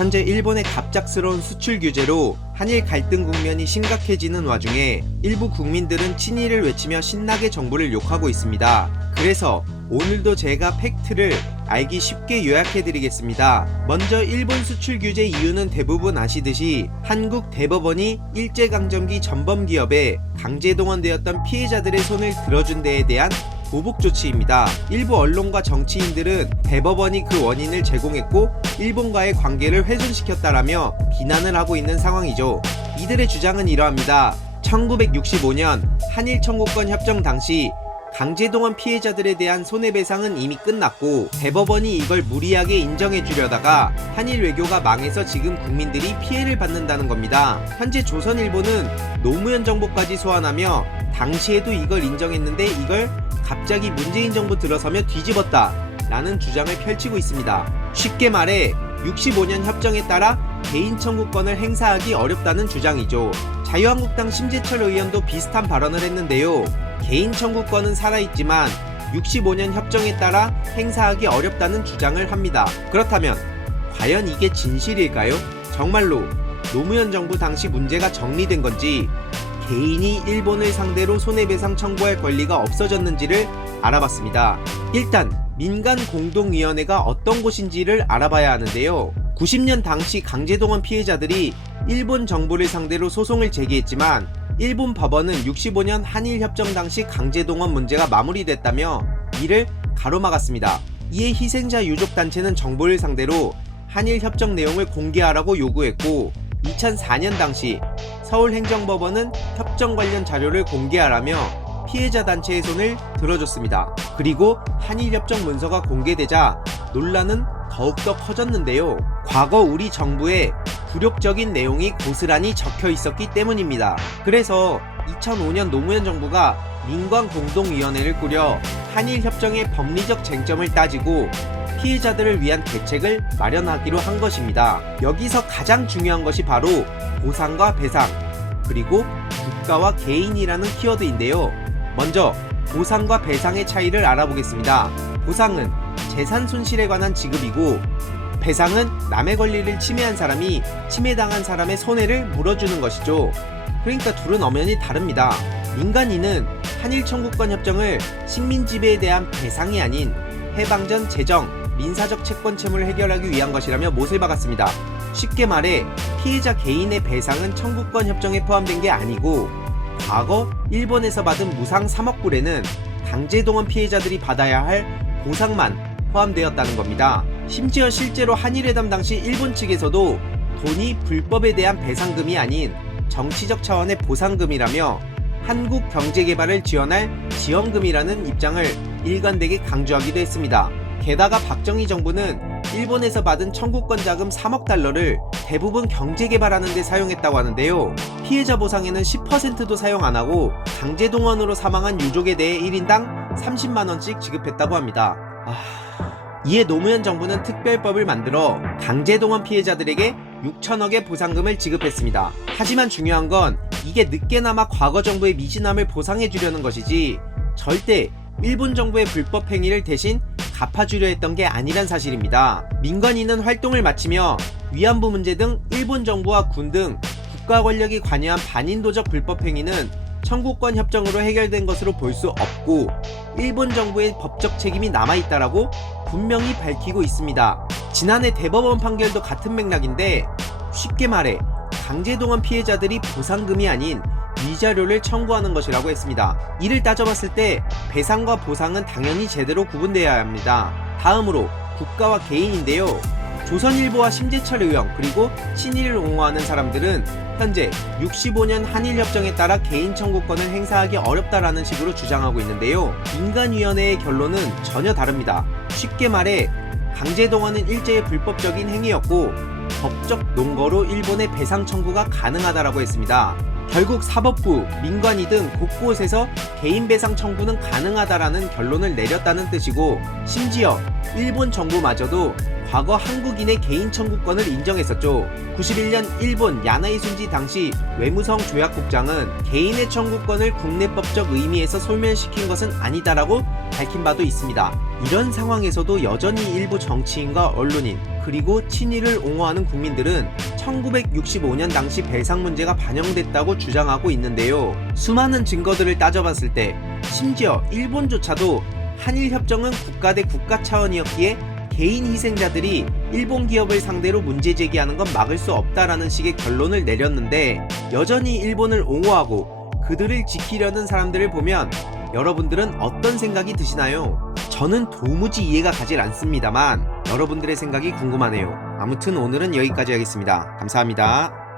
현재 일본의 갑작스러운 수출 규제로 한일 갈등 국면이 심각해지는 와중에 일부 국민들은 친일을 외치며 신나게 정부를 욕하고 있습니다. 그래서 오늘도 제가 팩트를 알기 쉽게 요약해드리겠습니다. 먼저 일본 수출 규제 이유는 대부분 아시듯이 한국 대법원이 일제강점기 전범기업에 강제동원되었던 피해자들의 손을 들어준 데에 대한 보복 조치입니다. 일부 언론과 정치인들은 대법원이 그 원인을 제공했고 일본과의 관계를 훼손시켰다라며 비난을 하고 있는 상황이죠. 이들의 주장은 이러합니다. 1965년 한일 청구권 협정 당시 강제동원 피해자들에 대한 손해배상은 이미 끝났고 대법원이 이걸 무리하게 인정해주려다가 한일 외교가 망해서 지금 국민들이 피해를 받는다는 겁니다. 현재 조선일보는 노무현 정부까지 소환하며 당시에도 이걸 인정했는데 이걸 갑자기 문재인 정부 들어서며 뒤집었다 라는 주장을 펼치고 있습니다. 쉽게 말해 65년 협정에 따라 개인 청구권을 행사하기 어렵다는 주장이죠. 자유한국당 심재철 의원도 비슷한 발언을 했는데요. 개인 청구권은 살아있지만 65년 협정에 따라 행사하기 어렵다는 주장을 합니다. 그렇다면 과연 이게 진실일까요? 정말로 노무현 정부 당시 문제가 정리된 건지 개인이 일본을 상대로 손해배상 청구할 권리가 없어졌는지를 알아봤습니다. 일단 민간공동위원회가 어떤 곳인지를 알아봐야 하는데요. 90년 당시 강제동원 피해자들이 일본 정부를 상대로 소송을 제기했지만 일본 법원은 65년 한일협정 당시 강제동원 문제가 마무리됐다며 이를 가로막았습니다. 이에 희생자 유족단체는 정부를 상대로 한일협정 내용을 공개하라고 요구했고 2004년 당시 서울행정법원은 협정 관련 자료를 공개하라며 피해자 단체의 손을 들어줬습니다. 그리고 한일협정 문서가 공개되자 논란은 더욱더 커졌는데요. 과거 우리 정부에 굴욕적인 내용이 고스란히 적혀 있었기 때문입니다. 그래서 2005년 노무현 정부가 민관공동위원회를 꾸려 한일협정의 법리적 쟁점을 따지고 피해자들을 위한 대책을 마련하기로 한 것입니다. 여기서 가장 중요한 것이 바로 보상과 배상, 그리고 국가와 개인이라는 키워드인데요. 먼저 보상과 배상의 차이를 알아보겠습니다. 보상은 재산 손실에 관한 지급이고 배상은 남의 권리를 침해한 사람이 침해당한 사람의 손해를 물어주는 것이죠. 그러니까 둘은 엄연히 다릅니다. 민간인은 한일 청구권 협정을 식민 지배에 대한 배상이 아닌 해방 전 재정, 민사적 채권 채무를 해결하기 위한 것이라며 못을 박았습니다. 쉽게 말해 피해자 개인의 배상은 청구권 협정에 포함된 게 아니고 과거 일본에서 받은 무상 3억 불에는 강제동원 피해자들이 받아야 할 보상만 포함되었다는 겁니다. 심지어 실제로 한일회담 당시 일본 측에서도 돈이 불법에 대한 배상금이 아닌 정치적 차원의 보상금이라며 한국 경제개발을 지원할 지원금이라는 입장을 일관되게 강조하기도 했습니다. 게다가 박정희 정부는 일본에서 받은 청구권 자금 3억 달러를 대부분 경제개발하는 데 사용했다고 하는데요. 피해자 보상에는 10%도 사용 안하고 강제동원으로 사망한 유족에 대해 1인당 30만원씩 지급했다고 합니다. 이에 노무현 정부는 특별법을 만들어 강제동원 피해자들에게 6천억의 보상금을 지급했습니다. 하지만 중요한 건 이게 늦게나마 과거 정부의 미진함을 보상해주려는 것이지 절대 일본 정부의 불법 행위를 대신 갚아주려 했던 게 아니란 사실입니다. 민간인은 활동을 마치며 위안부 문제 등 일본 정부와 군 등 국가 권력이 관여한 반인도적 불법 행위는 청구권 협정으로 해결된 것으로 볼 수 없고 일본 정부의 법적 책임이 남아있다라고 분명히 밝히고 있습니다. 지난해 대법원 판결도 같은 맥락인데 쉽게 말해 강제동원 피해자들이 보상금이 아닌 위자료를 청구하는 것이라고 했습니다. 이를 따져봤을 때 배상과 보상은 당연히 제대로 구분되어야 합니다. 다음으로 국가와 개인인데요. 조선일보와 심재철 의원 그리고 친일을 옹호하는 사람들은 현재 65년 한일협정에 따라 개인 청구권을 행사하기 어렵다라는 식으로 주장하고 있는데요. 민간위원회의 결론은 전혀 다릅니다. 쉽게 말해 강제동원은 일제의 불법적인 행위였고 법적 논거로 일본의 배상 청구가 가능하다라고 했습니다. 결국 사법부, 민관위 등 곳곳에서 개인 배상 청구는 가능하다라는 결론을 내렸다는 뜻이고 심지어 일본 정부마저도 과거 한국인의 개인 청구권을 인정했었죠. 91년 일본 야나이 순지 당시 외무성 조약국장은 개인의 청구권을 국내법적 의미에서 소멸시킨 것은 아니다라고 밝힌 바도 있습니다. 이런 상황에서도 여전히 일부 정치인과 언론인 그리고 친일을 옹호하는 국민들은 1965년 당시 배상 문제가 반영됐다고 주장하고 있는데요. 수많은 증거들을 따져봤을 때 심지어 일본조차도 한일협정은 국가 대 국가 차원이었기에 개인 희생자들이 일본 기업을 상대로 문제 제기하는 건 막을 수 없다라는 식의 결론을 내렸는데, 여전히 일본을 옹호하고 그들을 지키려는 사람들을 보면 여러분들은 어떤 생각이 드시나요? 저는 도무지 이해가 가질 않습니다만 여러분들의 생각이 궁금하네요. 아무튼 오늘은 여기까지 하겠습니다. 감사합니다.